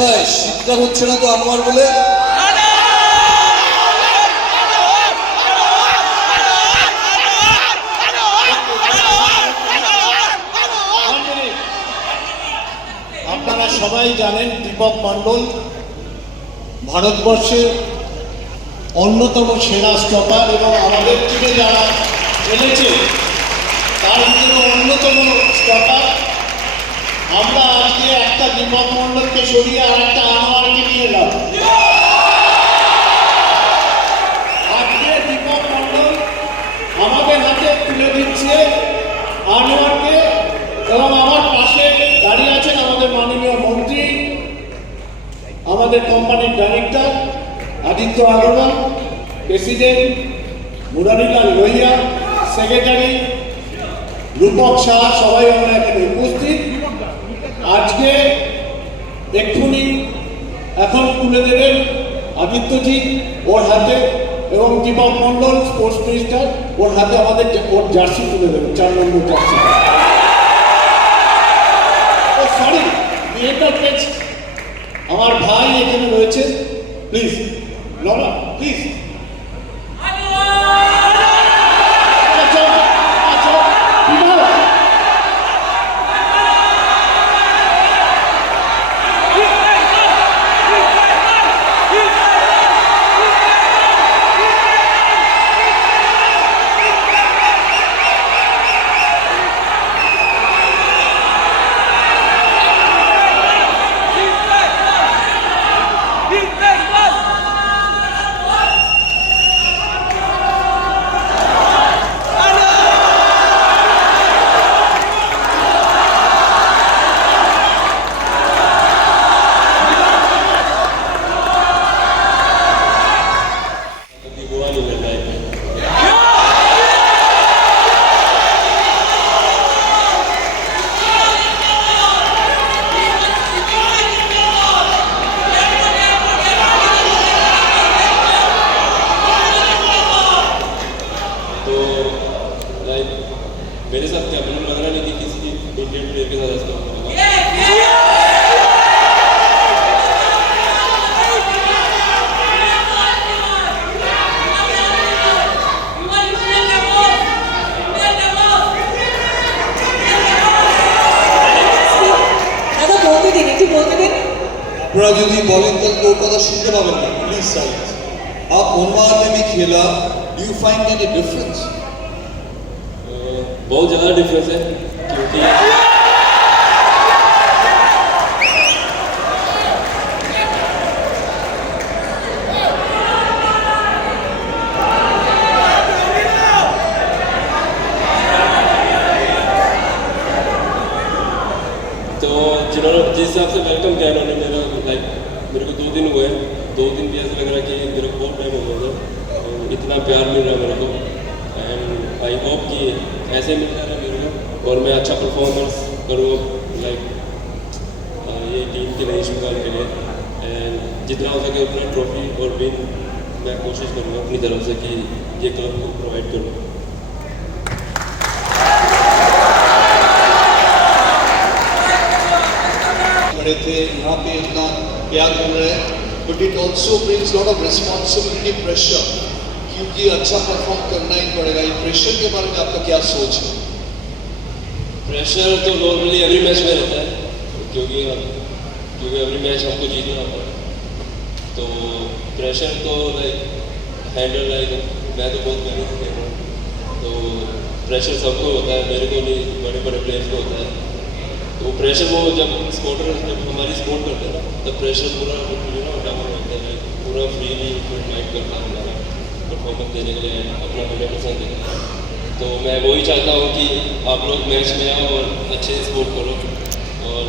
না তো আনোয়ার বলে? আপনারা সবাই জানেন দীপক মণ্ডল ভারতবর্ষের অন্যতম সেরা স্টপার এবং আমাদের টিমে যারা খেলেছে, তার ভিতরে অন্যতম স্টপার। আমরা আজকে একটা দীপক আনোয়ারকে এবং আমার পাশে দাঁড়িয়ে আছেন আমাদের মাননীয় মন্ত্রী, আমাদের কোম্পানির director Aditya Agarwal, president Murarilal Lohia, secretary Rupak Shah সবাই আমরা এখানে উপস্থিত। আজকে এক্ষুনি এখন তুলে দেবেন আদিত্যজি ওর হাতে, এবং দীপক মন্ডল স্পোর্টস মিনিস্টার ওর হাতে আমাদের ওর জার্সি তুলে দেবেন চার নম্বর জার্সি ও সরি আমার ভাই এখানে রয়েছে। প্লিজ লড়া প্লিজ तो लाइक मेरे साथ क्या मैंने लग रहा नहीं कि किसी इंडियन प्लेयर के साथ ऐसा होगा দাদা বলতে দিন একটু বলতে দিন আপনারা যদি বলেন তাহলে তোর কথা শুনতে পাবেন না প্লিজ साइलेंस आप उन्माद में भी do you find any difference बहुत ज़्यादा डिफरेंस है, क्योंकि तो जिन्होंने, जिस हिसाब से वेलकम किया उन्होंने मेरा लाइक मेरे को दो दिन हुए दो दिन भी ऐसा लग रहा है कि मेरे को बहुत टाइम हो गया था। इतना प्यार मिल रहा है मेरे को। एंड आई होप कि ऐसे मिलता रहे मेरे को और मैं अच्छा परफॉर्मेंस करूँ लाइक ये टीम के लिए शुक्र के लिए। एंड जितना हो सके उतना ट्रॉफी और विन मैं कोशिश करूँगा अपनी तरफ़ से कि ये क्लब को प्रोवाइड करूँ। थे, यहाँ पे इतना प्यार मिल रहा है। But it also brings lot of responsibility pressure क्योंकि अच्छा परफॉर्म करना ही पड़ेगा। ये प्रेशर के बारे में आपका क्या सोच है? प्रेशर तो नॉर्मली एवरी मैच में रहता है, क्योंकि क्योंकि एवरी मैच हमको जीतना है। तो प्रेशर तो लाइक हैंडल लाइक मैं तो बहुत मेहनत रहा हूँ। तो प्रेशर सबको होता है, मेरे को नहीं बड़े बड़े प्लेयर्स को होता है। तो प्रेशर वो जब स्पोर्टर जब हमारी स्पोर्ट करते हैं ना, तब प्रेशर पूरा पूरा फ्रीली माइंड करता है परफॉर्मेंस देने के लिए अपना हंड्रेड परसेंट देना तो मैं वही चाहता हूँ कि आप लोग मैच में आओ और अच्छे से सपोर्ट करो। और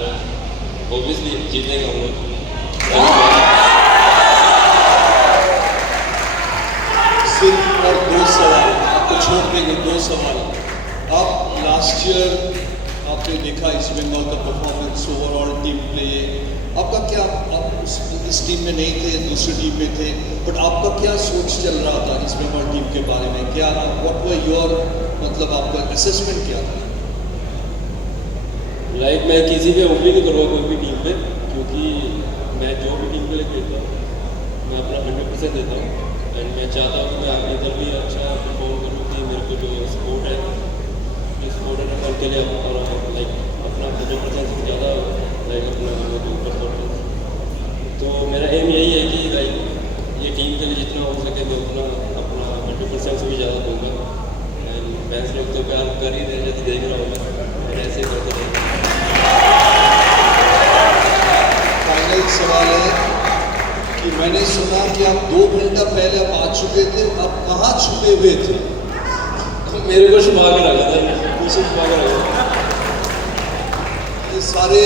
ऑब्वियसली जीतेंगे हम लोग सिर्फ़ और दो सवाल आपको छोड़ देंगे दो सवाल। आप लास्ट ईयर आपने देखा इस बंगाल का परफॉर्मेंस ओवरऑल टीम प्ले आपका क्या आप उस, टीम में नहीं थे, दूसरी टीम में थे। बट आपका क्या सोच चल रहा था इस बंगाल टीम के बारे में? क्या व्हाट वर योर मतलब आपका असेसमेंट क्या था? लाइक मैं किसी पे उम्मीद नहीं करूँगा कोई भी टीम पे, क्योंकि मैं जो भी टीम के लिए खेलता हूँ, मैं अपना हंड्रेड परसेंट देता हूँ। एंड मैं चाहता हूँ कि मैं आगे इधर भी अच्छा परफॉर्म करूँ, कि मेरे को जो स्पोर्ट है, जो स्पोर्ट है मैं उनके लिए अपना लाइक अपना हंड्रेड परसेंट ज़्यादा लाइक अपना जो तो मेरा एम यही है कि लाइक ये टीम के लिए जितना हो सके मैं उतना अपना हंड्रेड परसेंट से भी ज़्यादा दूँगा। एंड फैंस लोग तो प्यार कर ही रहे तो देख रहा हूँ मैं। ऐसे ही करते रहेंगे फाइनल सवाल है कि मैंने सुना कि आप दो घंटा पहले आप आ चुके थे आप कहाँ छुपे हुए थे? तो मेरे को छुपा के रखा था मुझे छुपा के रखा ये सारे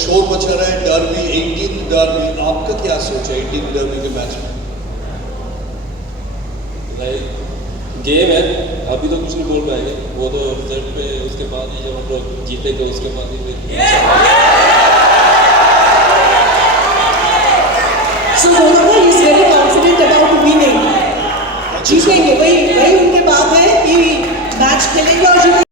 शोर मचा रहा है डरबी 18 डरबी आपका क्या सोच है इंडियन डर्बी के मैच में लाइक गेम है अभी तो कुछ नहीं बोल पाएँगे वो तो रिज़ल्ट पे उसके बाद ही जब हम लोग जीतेंगे उसके बाद ही का